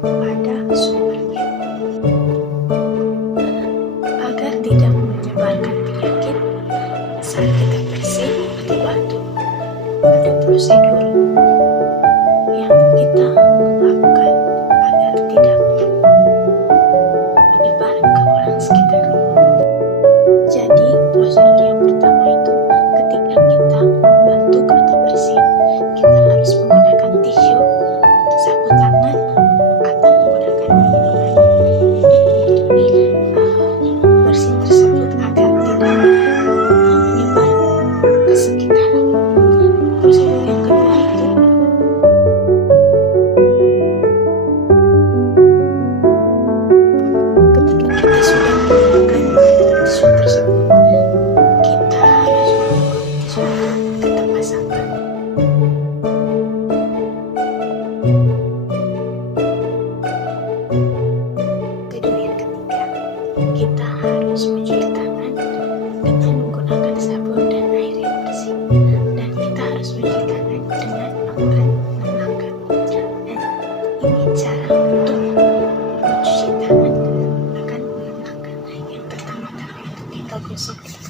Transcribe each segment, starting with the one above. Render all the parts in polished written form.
pada sumbernya agar tidak menyebarkan penyakit saat kita bersin atau batuk. Ada prosedur yang kita lakukan agar tidak menyebar ke orang sekitar. Jadi prosedur yang pertama itu ketika kita batuk atau bersin, kita harus menggunakan tisu, sapu tangan, atau menggunakan minuman untuk bersin tersebut agar tidak menyebar ke sekitar. Prosedur yang kedua itu ketika kita sudah menggunakan tisu tersebut, kita harus membuang tisu ke tempat sampah. Prosedur yang ketiga, kita harus mencuci tangan dengan menggunakan sabun dan air yang bersih, dan kita harus mencuci tangan dengan menggunakan langkah. Dan ini cara untuk mencuci tangan menggunakan langkah. Yang pertama-tama itu kita gosok tangan.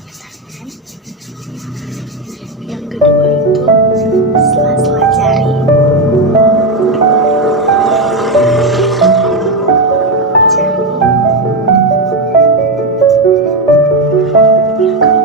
Yang kedua itu sela-sela jari. Yang